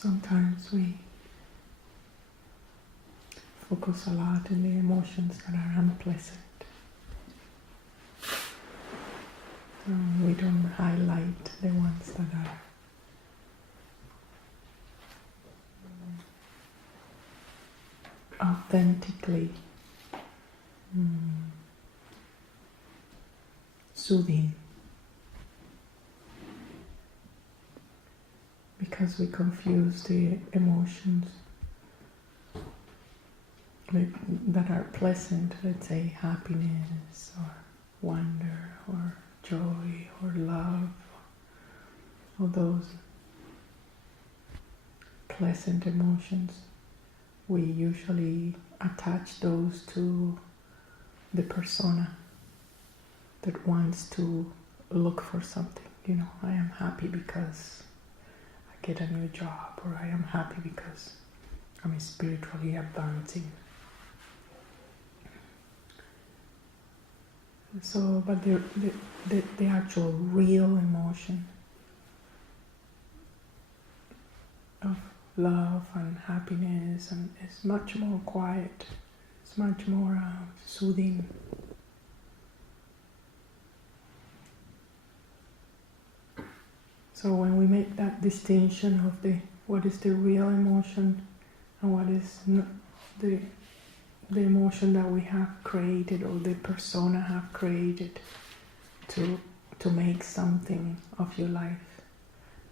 Sometimes we focus a lot on the emotions that are unpleasant. We don't highlight the ones that are authentically soothing, because we confuse the emotions that are pleasant, let's say happiness or wonder or joy or love, all those pleasant emotions. We usually attach those to the persona that wants to look for something. You know, I am happy because I get a new job, or I am happy because I'm spiritually advancing. So, but the actual real emotion of love and happiness and is much more quiet. It's much more soothing. So when we make that distinction of what is the real emotion and what is the emotion that we have created or the persona have created to make something of your life,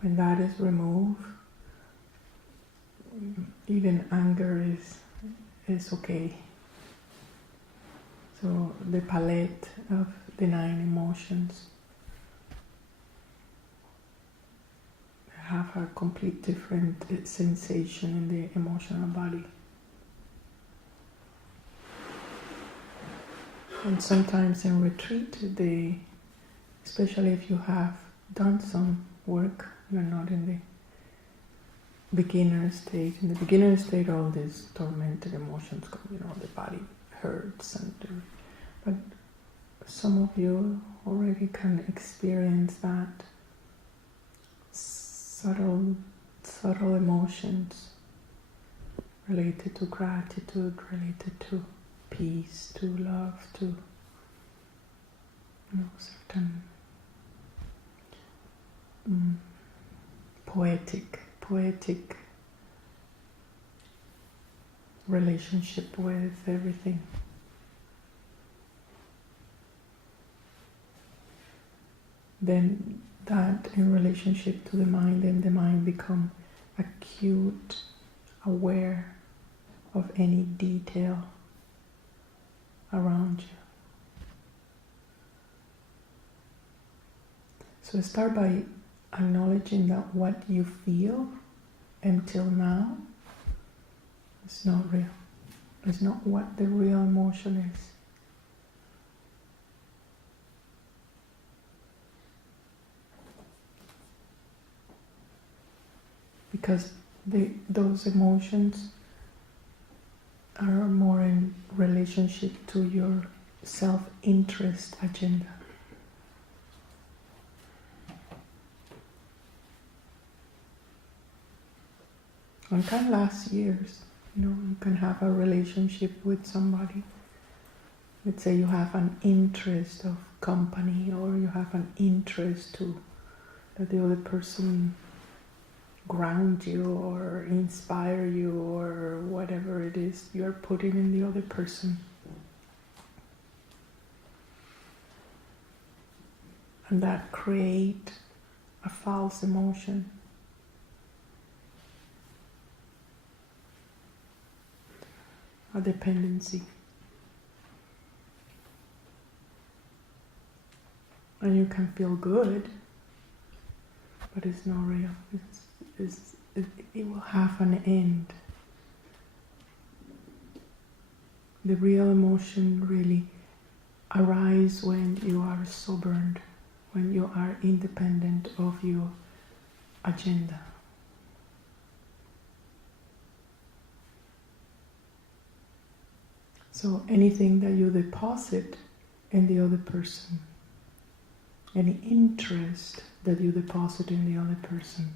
when that is removed, even anger is okay. So the palette of the 9 emotions have a complete different sensation in the emotional body. And sometimes in retreat, especially if you have done some work, you're not in the beginner state. In the beginner state, all these tormented emotions come, the body hurts, but some of you already can experience that subtle emotions related to gratitude, related to peace, to love, to certain poetic relationship with everything. Then that in relationship to the mind, then the mind become acute, aware of any detail around you. So start by acknowledging that what you feel until now is not real. It's not what the real emotion is. Because those emotions are more in relationship to your self-interest agenda. It can last years. You can have a relationship with somebody. Let's say you have an interest of company, or you have an interest that the other person ground you or inspire you, or whatever it is you're putting in the other person. And that create a false emotion. A dependency. And you can feel good, but it's not real. It will have an end. The real emotion really arises when you are sobered, when you are independent of your agenda. So anything that you deposit in the other person, any interest that you deposit in the other person,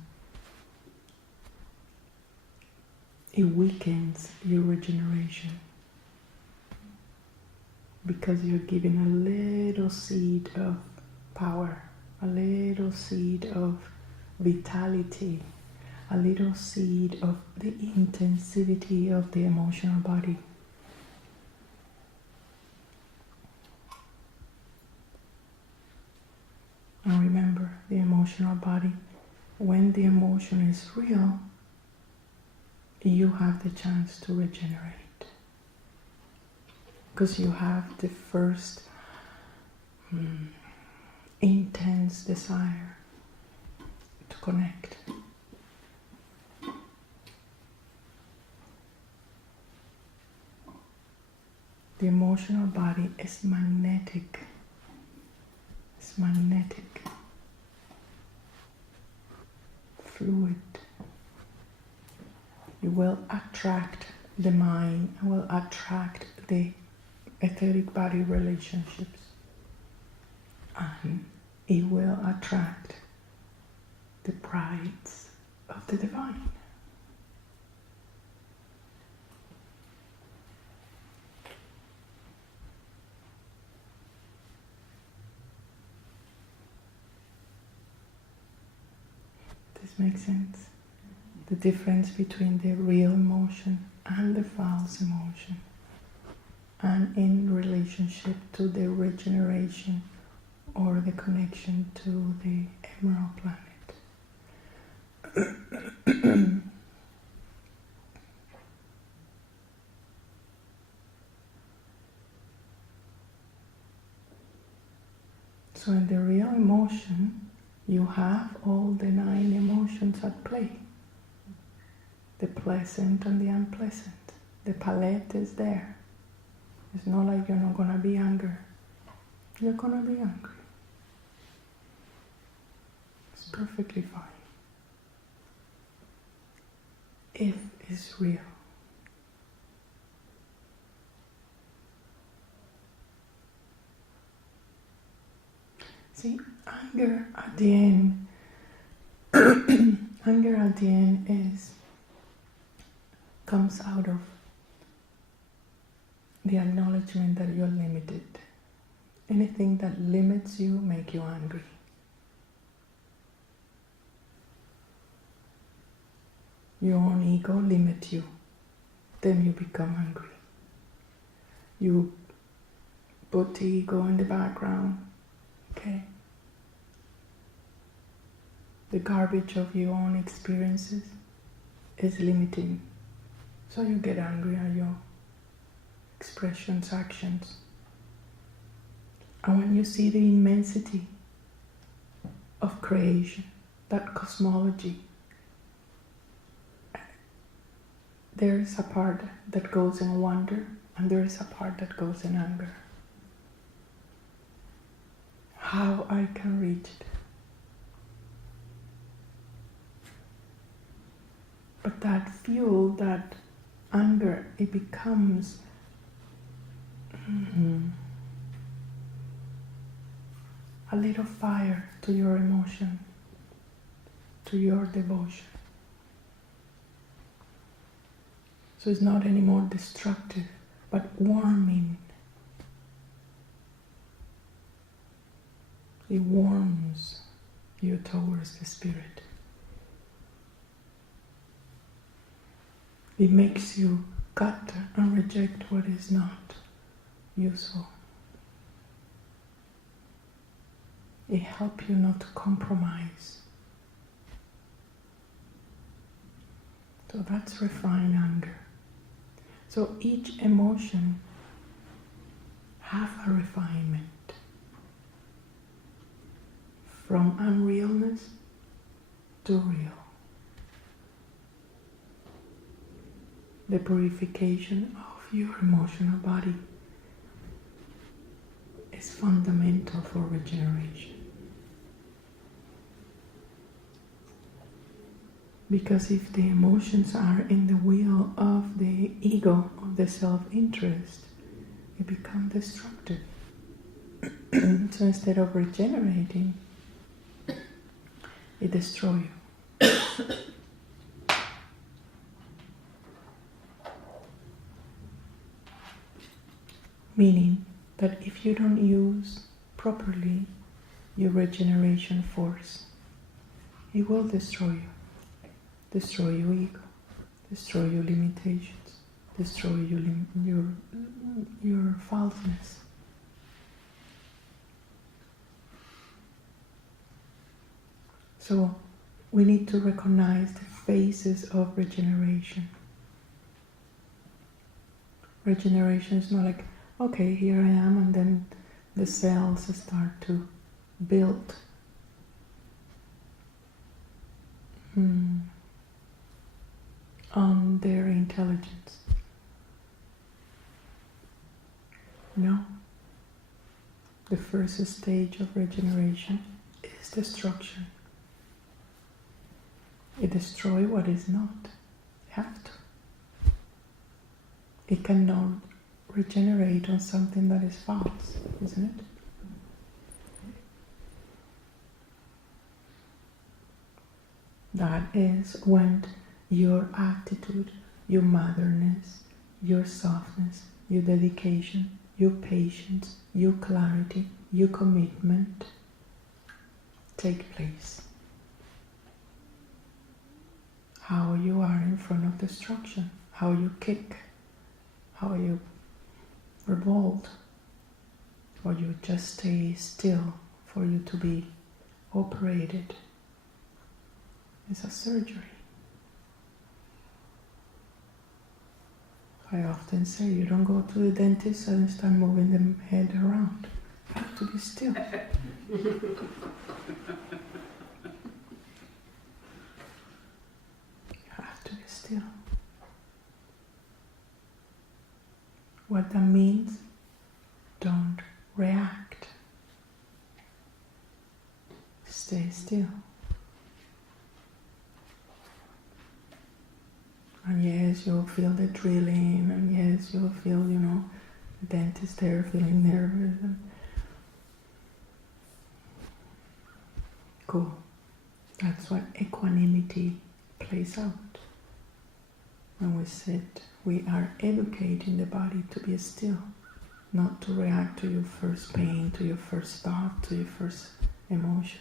it weakens your regeneration, because you're giving a little seed of power, a little seed of vitality, a little seed of the intensity of the emotional body. And remember, the emotional body, when the emotion is real, you have the chance to regenerate. Because you have the first intense desire to connect. The emotional body is magnetic. It's magnetic, fluid. It will attract the mind, it will attract the etheric body relationships, and it will attract the brides of the divine. This makes sense? The difference between the real emotion and the false emotion, and in relationship to the regeneration or the connection to the emerald planet. So in the real emotion, you have all the 9 emotions at play. The pleasant and the unpleasant. The palette is there. It's not like you're not going to be angry. You're going to be angry. It's perfectly fine. If it's real. See, anger at the end, anger at the end comes out of the acknowledgement that you're limited. Anything that limits you makes you angry. Your own ego limits you, then you become angry. You put the ego in the background, okay? The garbage of your own experiences is limiting. So you get angry at your expressions, actions. And when you see the immensity of creation, that cosmology, there is a part that goes in wonder, and there is a part that goes in anger. How I can reach it. But that fuel, that anger, it becomes a little fire to your emotion, to your devotion. So it's not anymore destructive, but warming. It warms you towards the spirit. It makes you cut and reject what is not useful. It helps you not to compromise. So that's refined anger. So each emotion have a refinement. From unrealness to real. The purification of your emotional body is fundamental for regeneration. Because if the emotions are in the wheel of the ego, of the self-interest, it becomes destructive. So instead of regenerating, it destroys you. Meaning that if you don't use properly your regeneration force, it will destroy you. Destroy your ego, destroy your limitations, destroy your falseness. So we need to recognize the phases of regeneration. Regeneration is not like, okay, here I am, and then the cells start to build. On their intelligence. No. The first stage of regeneration is destruction. It destroys what is not. You have to. It cannot regenerate on something that is false, isn't it? That is when your attitude, your motherness, your softness, your dedication, your patience, your clarity, your commitment take place. How you are in front of destruction, how you kick, how you revolt, or you just stay still for you to be operated. It's a surgery. I often say you don't go to the dentist and start moving the head around. You have to be still. You have to be still. What that means, don't react. Stay still. And yes, you'll feel the drilling, and yes, you'll feel, the dentist there feeling nervous. Cool. That's what equanimity plays out. When we sit, we are educating the body to be still, not to react to your first pain, to your first thought, to your first emotion.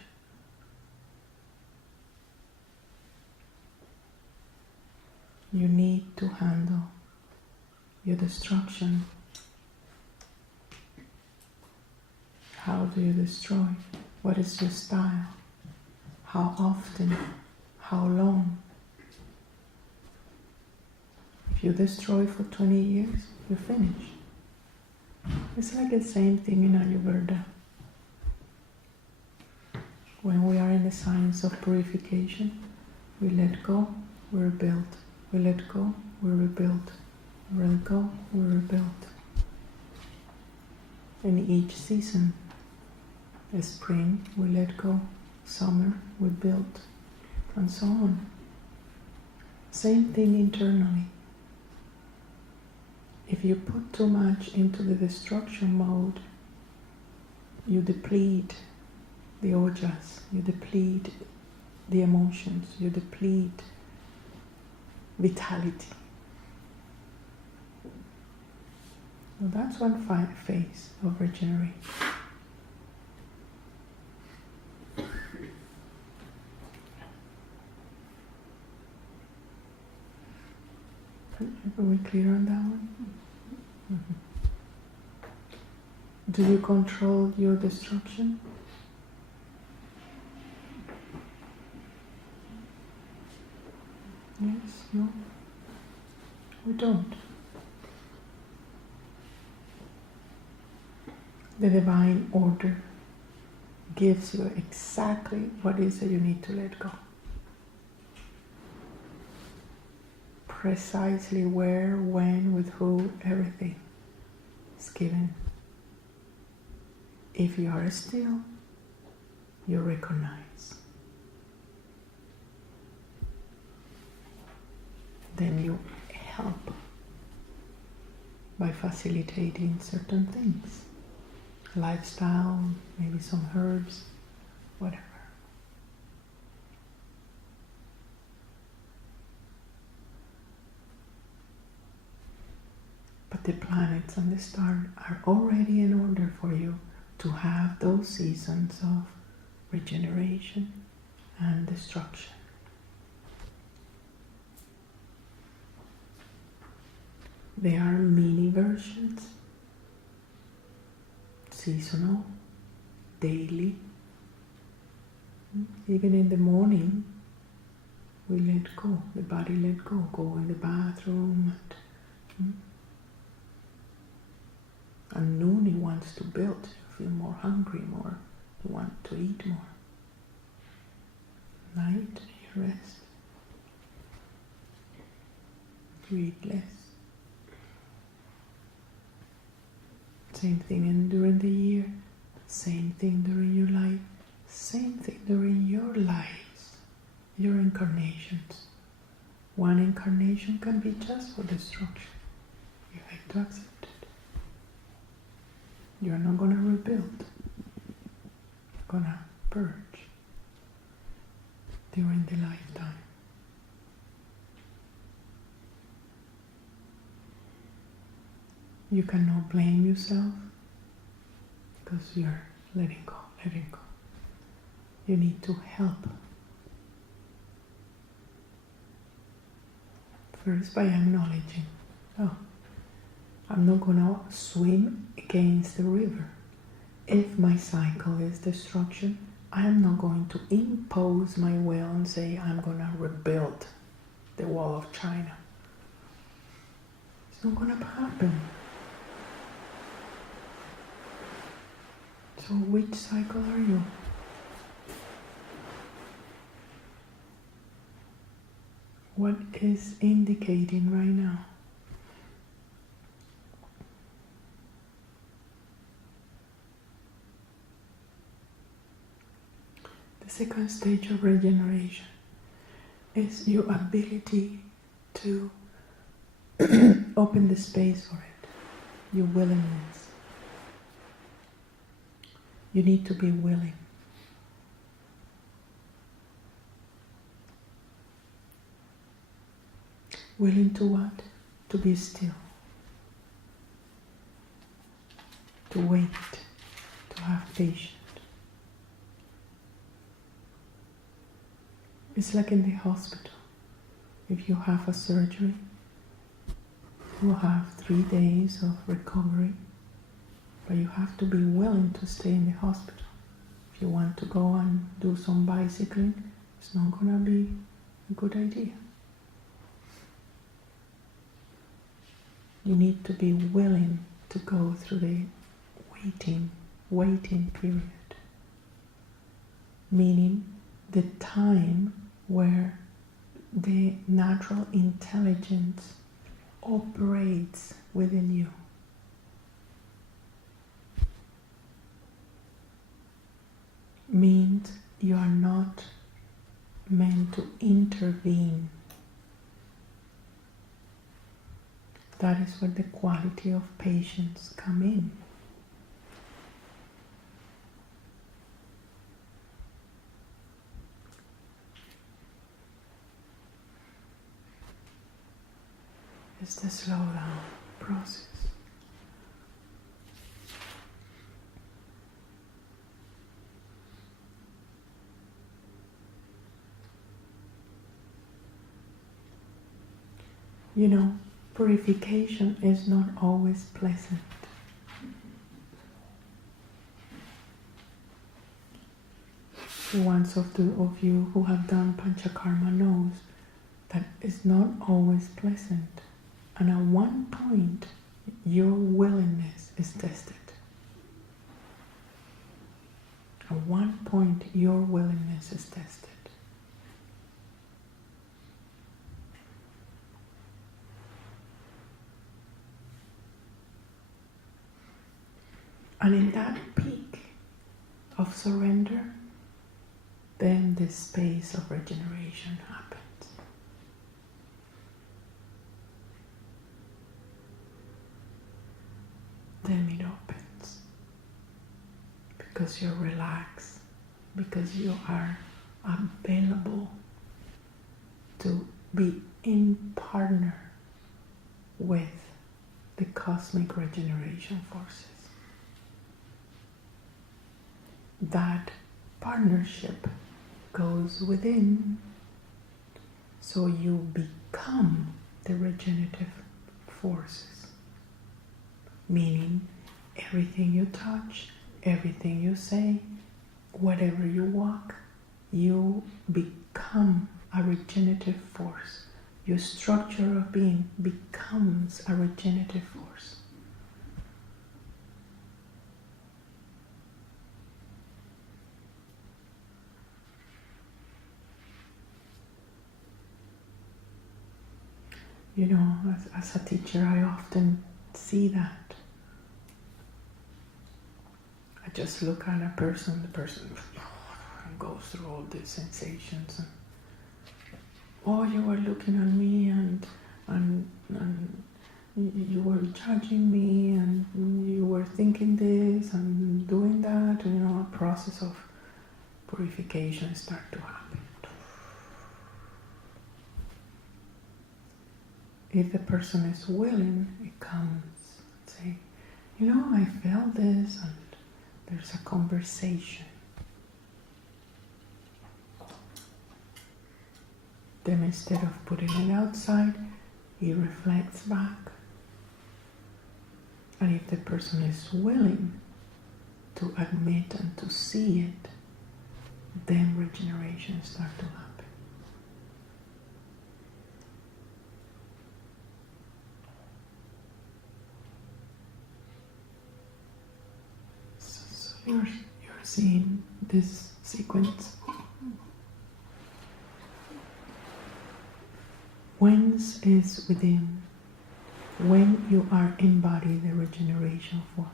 You need to handle your destruction. How do you destroy? What is your style? How often? How long? If you destroy for 20 years, you're finished. It's like the same thing in Ayurveda. When we are in the science of purification, we let go, we rebuild. We let go, we rebuild. We let go, we rebuild. In each season, spring, we let go. Summer, we build. And so on. Same thing internally. If you put too much into the destruction mode, you deplete the ojas, you deplete the emotions, you deplete vitality. Well, that's one phase of regeneration. Are we clear on that one? Mm-hmm. Do you control your destruction? Yes, no? We don't. The divine order gives you exactly what is that you need to let go. Precisely where, when, with who, everything is given. If you are still, you recognize. Then you help by facilitating certain things. Lifestyle, maybe some herbs, whatever. But the planets and the stars are already in order for you to have those seasons of regeneration and destruction. They are mini versions, seasonal, daily. Even in the morning, we let go, the body let go in the bathroom. And noon it wants to build, you feel more hungry, more, you want to eat more. Night, you rest. You eat less. Same thing during the year, same thing during your life, same thing during your lives, your incarnations. One incarnation can be just for destruction. You have to accept it. You're not going to rebuild. You're going to purge during the lifetime. You cannot blame yourself because you're letting go. You need to help. First by acknowledging, I'm not going to swim against the river. If my cycle is destruction, I am not going to impose my will and say I'm going to rebuild the wall of China. It's not going to happen. So which cycle are you? What is indicating right now? The second stage of regeneration is your ability to open the space for it, your willingness. You need to be willing. Willing to what? To be still. To wait. To have patience. It's like in the hospital. If you have a surgery, you have 3 days of recovery. But you have to be willing to stay in the hospital. If you want to go and do some bicycling, it's not going to be a good idea. You need to be willing to go through the waiting period. Meaning the time where the natural intelligence operates within you. Means you are not meant to intervene. That is where the quality of patience come in. It's the slow down process. You know, purification is not always pleasant. The ones of you who have done Panchakarma knows that it's not always pleasant. And at one point, your willingness is tested. At one point, your willingness is tested. And in that peak of surrender, then the space of regeneration happens. Then it opens. Because you're relaxed, because you are available to be in partner with the cosmic regeneration forces. That partnership goes within, so you become the regenerative forces. Meaning, everything you touch, everything you say, whatever you walk, you become a regenerative force. Your structure of being becomes a regenerative force. You know, as a teacher, I often see that. I just look at a person, the person goes through all these sensations, and oh, you were looking at me and you were judging me and you were thinking this and doing that, and, you know, a process of purification start to happen. If the person is willing, it comes. Say, you know, I felt this, and there's a conversation. Then instead of putting it outside, he reflects back. And if the person is willing to admit and to see it, then regeneration starts to happen. So you're seeing this sequence. Whence is within, when you are embodying the regeneration force,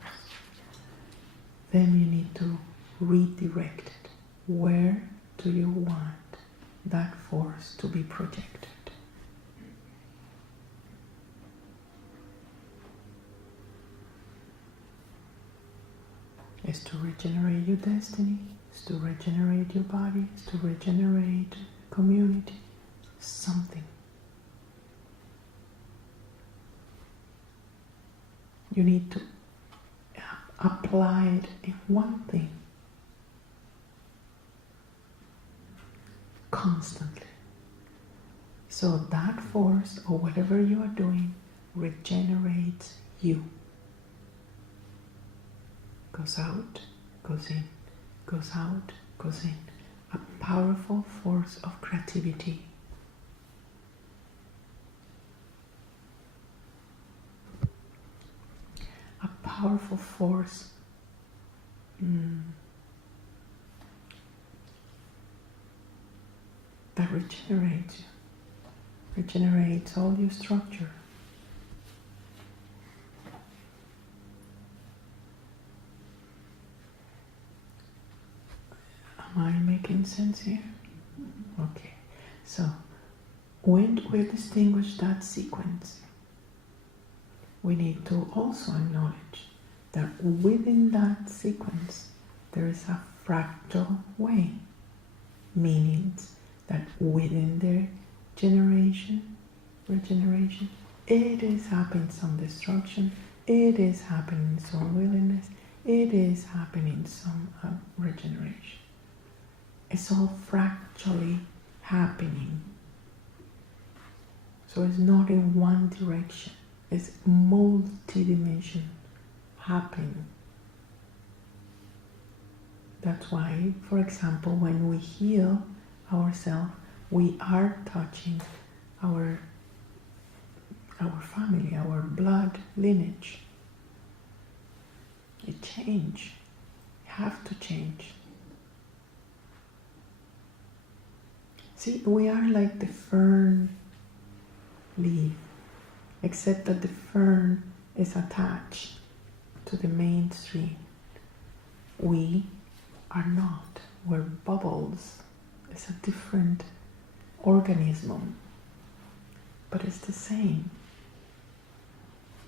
then you need to redirect it. Where do you want that force to be projected? Is to regenerate your destiny, is to regenerate your body, is to regenerate community, something. You need to apply it in one thing constantly. So that force or whatever you are doing regenerates you. Goes out, goes in, goes out, goes in. A powerful force of creativity. A powerful force that regenerates you. Regenerates all your structure. Am I making sense here? Okay. So, when we distinguish that sequence, we need to also acknowledge that within that sequence there is a fractal way, meaning that within the regeneration, it is happening some destruction, it is happening some willingness, it is happening some regeneration. It's all fractally happening. So it's not in one direction. It's multi-dimension happening. That's why, for example, when we heal ourselves, we are touching our family, our blood lineage. It changes. You have to change. See, we are like the fern leaf, except that the fern is attached to the mainstream. We are not. We're bubbles. It's a different organism, but it's the same.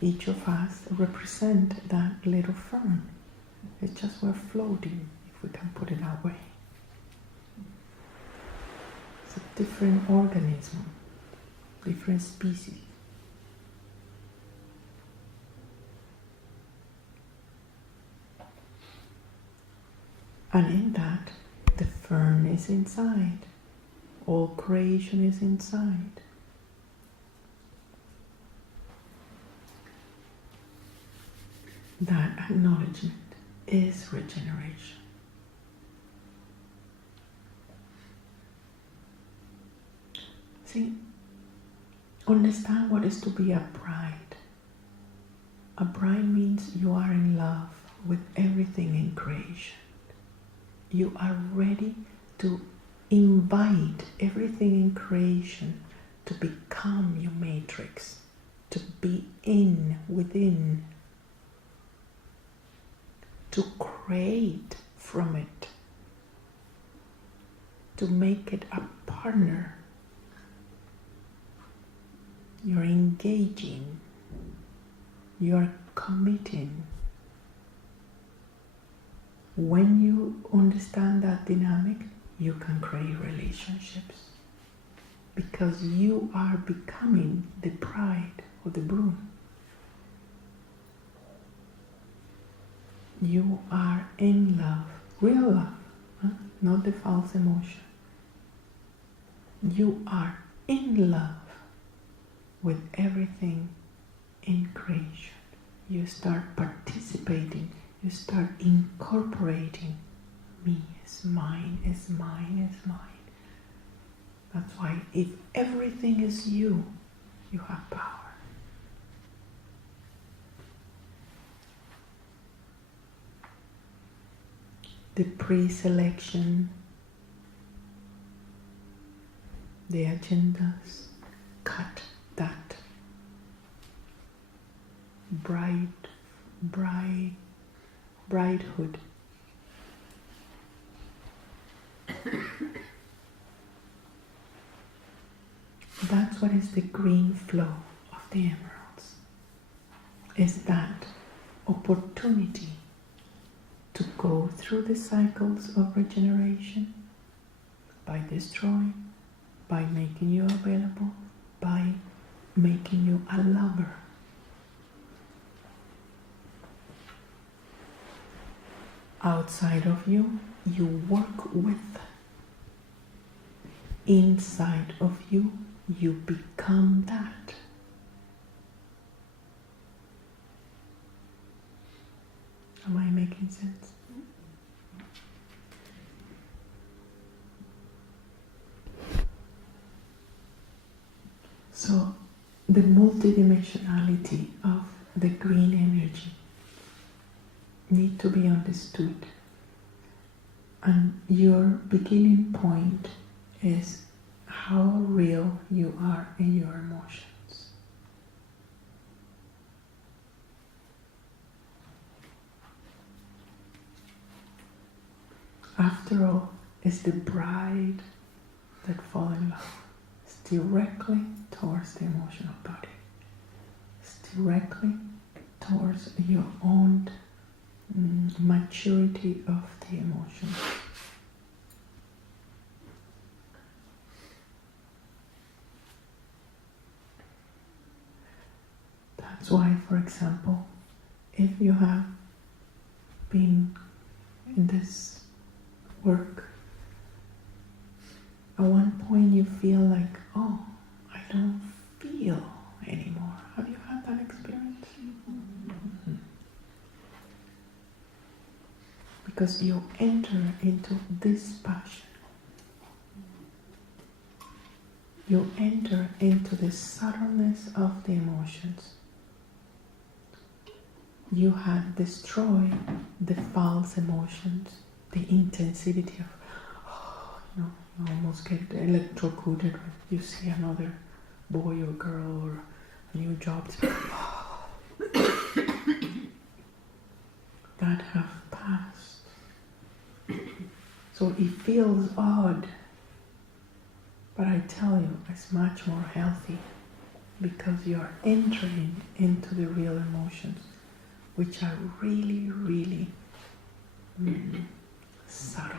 Each of us represent that little fern. It's just we're floating, if we can put it that way. It's a different organism, different species. And in that, the fern is inside. All creation is inside. That acknowledgement is regeneration. See, understand what is to be a bride. A bride means you are in love with everything in creation. You are ready to invite everything in creation to become your matrix, to be within, to create from it, to make it a partner. You're engaging, you're committing. When you understand that dynamic, you can create relationships because you are becoming the bride of the broom. You are in love, real love, not the false emotion. You are in love with everything in creation. You start participating, you start incorporating. Me is mine, is mine, is mine. That's why if everything is you, you have power. The pre-selection, the agendas, cut that. Bridehood. That's what is the green flow of the emeralds. Is that opportunity to go through the cycles of regeneration by destroying, by making you available, by making you a lover. Outside of you, you work with. Inside of you, you become that. Am I making sense? So, the multidimensionality of the green energy need to be understood. And your beginning point is how real you are in your emotions. After all, it's the bride that falls in love. It's directly towards the emotional body. It's directly towards your own maturity of the emotions. That's why, for example, if you have been in this work, at one point you feel like, oh, I don't feel anymore. Have you had that experience? Mm-hmm. Because you enter into this passion. You enter into the subtleness of the emotions. You have destroyed the false emotions, the intensity of, you almost get electrocuted when you see another boy or girl or a new job. That have passed. So it feels odd, but I tell you, it's much more healthy because you are entering into the real emotions, which are really, really subtle.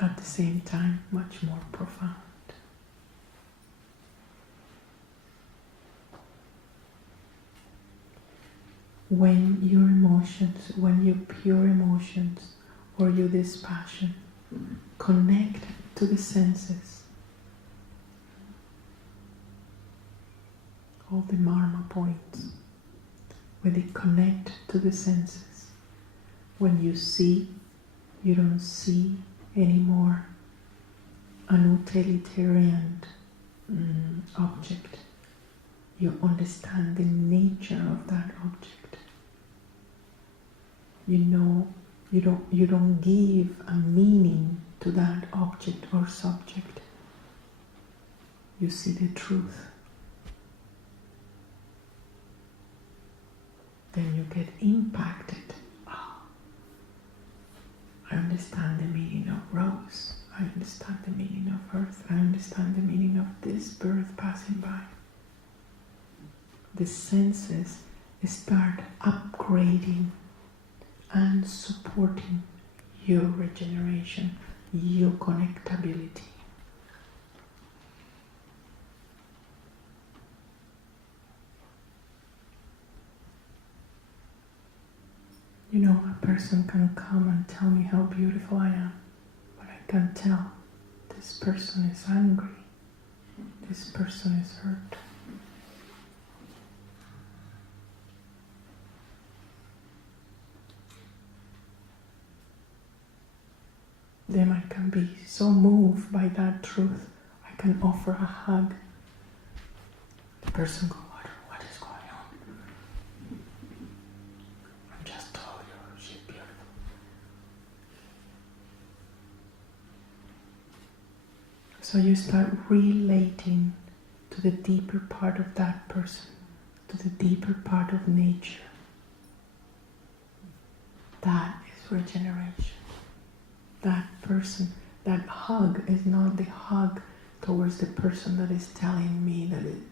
At the same time, much more profound. when your emotions, when your pure emotions or your dispassion connect to the senses, all the marma points, when they connect to the senses, when you see, you don't see anymore an utilitarian object. You understand the nature of that object. You know, you don't give a meaning to that object or subject. You see the truth. Then you get impacted. Oh, I understand the meaning of rose. I understand the meaning of earth. I understand the meaning of this bird passing by. The senses start upgrading and supporting your regeneration, your connectability. You know, a person can come and tell me how beautiful I am, but I can tell this person is angry, this person is hurt. Then I can be so moved by that truth, I can offer a hug. The person goes, what is going on? I just told you she's beautiful. So you start relating to the deeper part of that person, to the deeper part of nature. That is regeneration. That person, that hug is not the hug towards the person that is telling me that it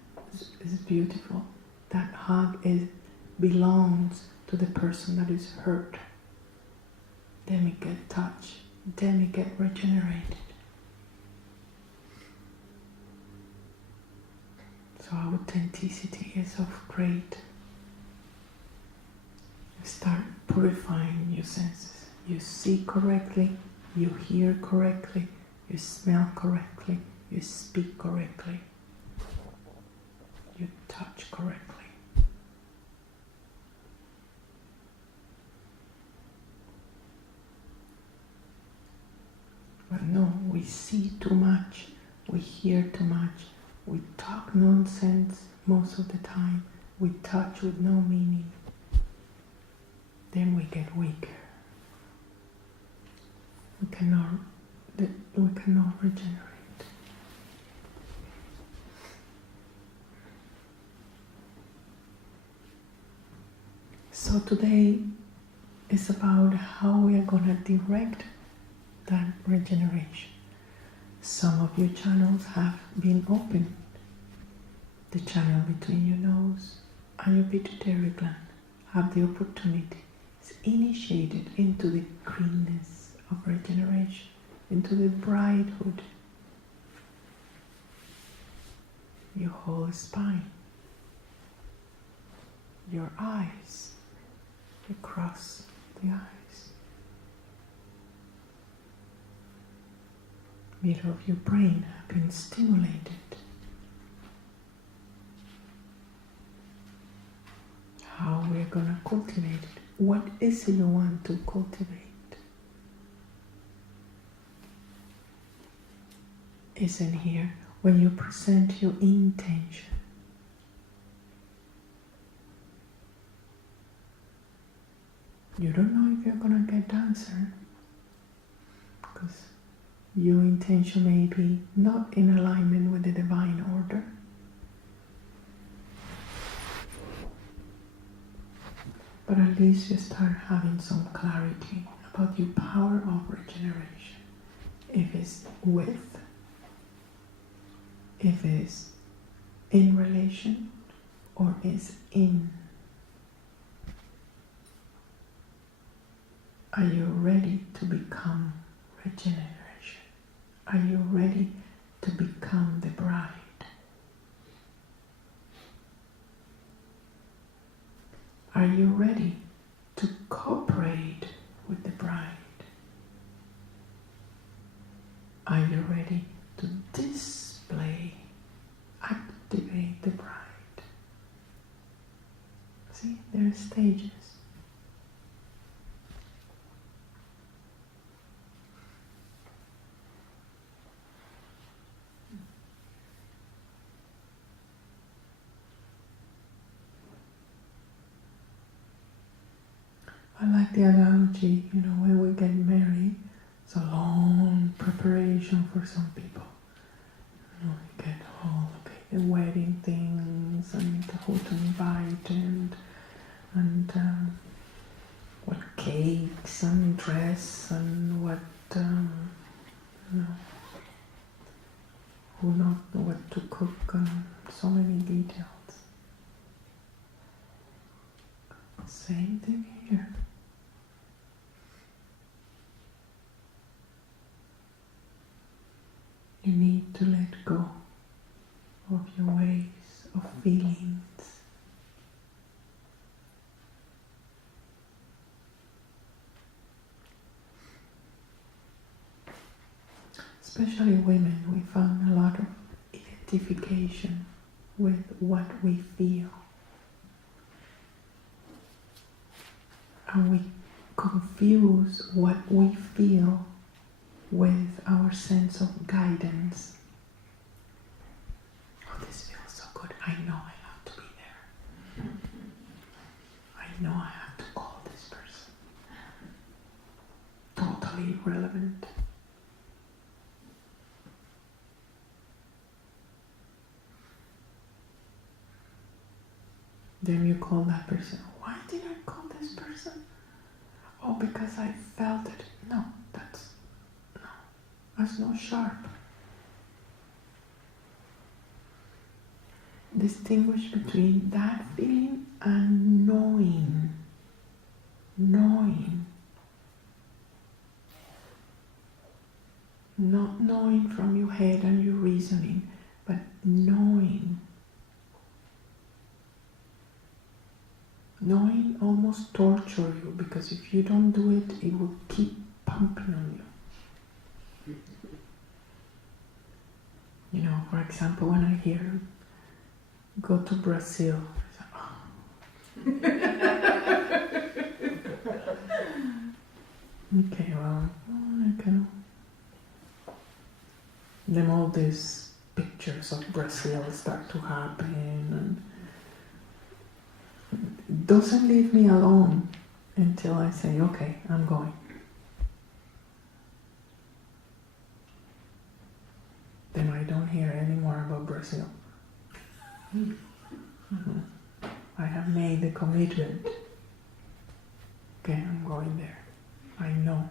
is beautiful. That hug belongs to the person that is hurt. Then we get touched. Then we get regenerated. So authenticity is of great. You start purifying your senses. You see correctly. You hear correctly, you smell correctly, you speak correctly, you touch correctly. But no, we see too much, we hear too much, we talk nonsense most of the time, we touch with no meaning. Then we get weaker. We cannot regenerate. So today is about how we are going to direct that regeneration. Some of your channels have been opened. The channel between your nose and your pituitary gland have the opportunity. It's initiated into the greenness of regeneration, into the bridehood. Your whole spine, your eyes, across the eyes, middle of your brain have been stimulated. How we're going to cultivate it. What is it you want to cultivate? Isn't here when you present your intention. You don't know if you're going to get the answer because your intention may be not in alignment with the divine order. But at least you start having some clarity about your power of regeneration. If it's with, if it's in relation, or is in. Are you ready to become regeneration? Are you ready to become the bride? Are you ready to cooperate with the bride? Are you ready to display, activate the bride? See, there are stages. I like the analogy, when we get married, it's a long preparation for some people. You get the wedding things and who to invite and what cakes and dress and what, who not what to cook and so many details. Same thing here. You need to let go of your ways of feelings. Especially women, we found a lot of identification with what we feel. And we confuse what we feel with our sense of guidance. Oh, this feels so good. I know I have to be there. I know I have to call this person. Totally irrelevant. Then you call that person. Why did I call this person? Oh, because I felt it. No, that's not sharp. Distinguish between that feeling and knowing. Knowing. Not knowing from your head and your reasoning, but knowing. Knowing almost torture you, because if you don't do it, it will keep pumping on you. For example, when I hear go to Brazil, I say, okay, well, okay. Then all these pictures of Brazil start to happen, and it doesn't leave me alone until I say, okay, I'm going. Then I don't hear any more about Brazil. I have made the commitment. Okay, I'm going there. I know.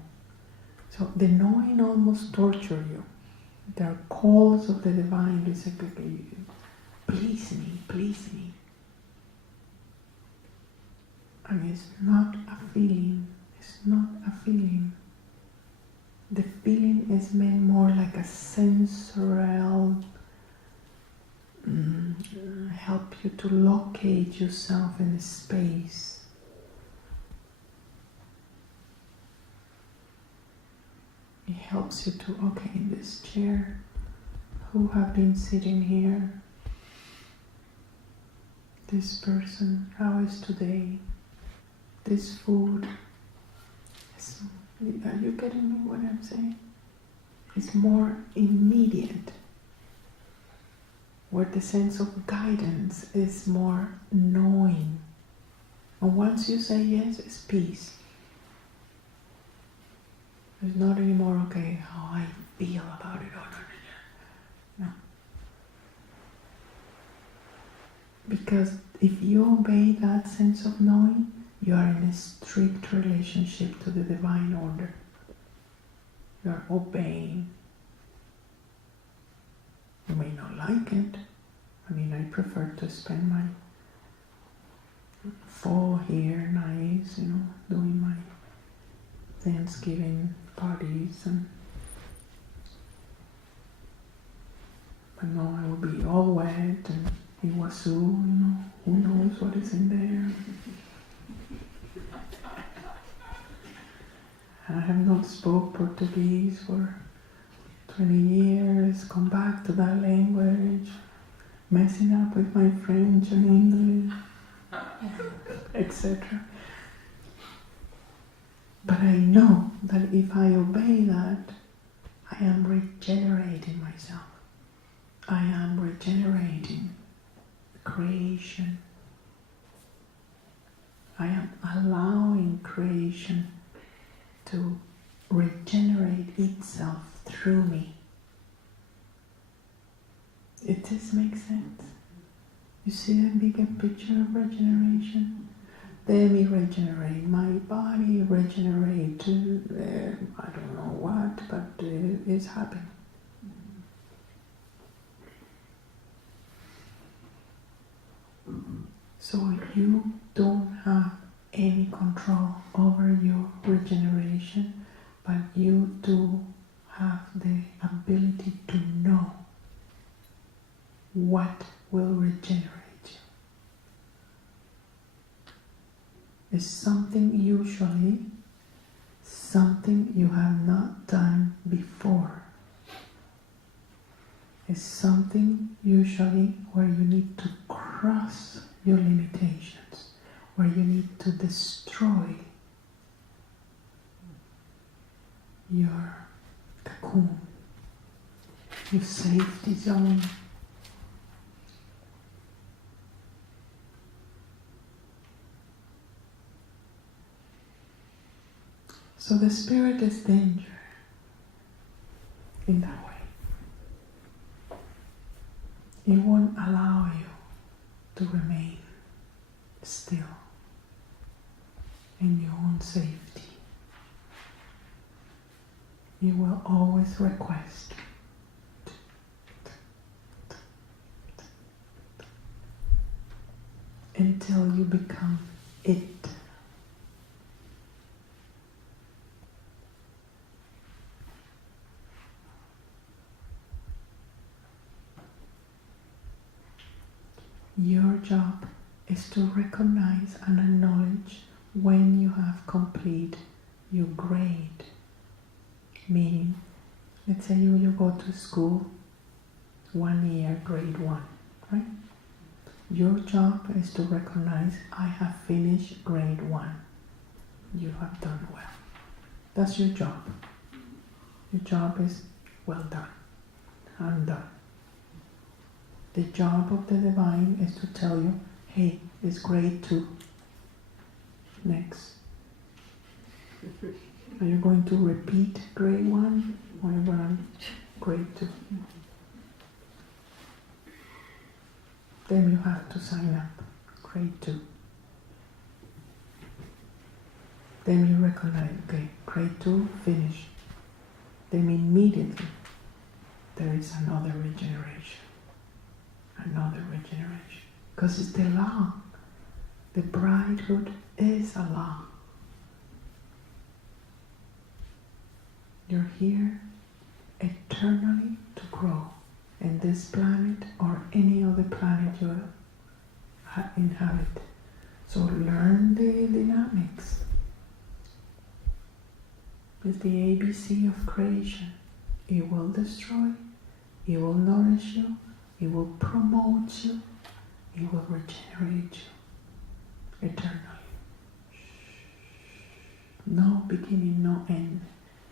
So the knowing almost torture you. There are calls of the divine. They say, please me, please me. And it's not a feeling. It's not a feeling. The feeling is meant more like a sensorial, help you to locate yourself in the space. It helps you to, okay, in this chair, who have been sitting here? This person, how is today? This food. Are you getting me what I'm saying? It's more immediate, where the sense of guidance is more knowing. And once you say yes, it's peace. There's not anymore, okay, how I feel about it. Oh, no. Because if you obey that sense of knowing, you are in a strict relationship to the divine order. You are obeying. You may not like it. I prefer to spend my fall here, nice, doing my Thanksgiving parties, but no, I will be all wet and Iwasu, who knows what is in there. I have not spoke Portuguese for 20 years, come back to that language, messing up with my French and English, etc. But I know that if I obey that, I am regenerating myself. I am regenerating creation. I am allowing creation to regenerate itself through me. It just makes sense. You see the bigger picture of regeneration? Let me regenerate my body, regenerate, I don't know what, but it's happening. So you don't have any control over your regeneration, but you do have the ability to know what will regenerate you. It's usually something you have not done before. It's something usually where you need to cross your limitations, where you need to destroy your cocoon, your safety zone. So the spirit is danger in that way. It won't allow you to remain still in your own safety. You will always request until you become it. Your job is to recognize and acknowledge when you have completed your grade. Meaning, let's say you go to school 1 year, grade 1, right? Your job is to recognize, I have finished grade 1. You have done well. That's your job. Your job is, well done. I'm done. The job of the divine is to tell you, hey, it's grade 2. Next. Are you going to repeat grade 1 or are you going to grade 2? Then you have to sign up, grade 2. Then you recognize, okay, grade 2, finish. Then immediately there is another regeneration. Another regeneration. Because it's the law. The bridehood is a law. You're here eternally to grow in this planet or any other planet you inhabit. So learn the dynamics. It's the ABC of creation. It will destroy, it will nourish you, it will promote you, it will regenerate you eternally. No beginning, no end,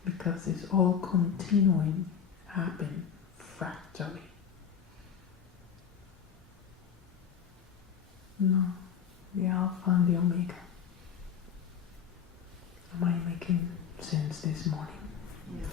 because it's all continuing, happen fractally. No, the Alpha and the Omega. Am I making sense this morning? Yes.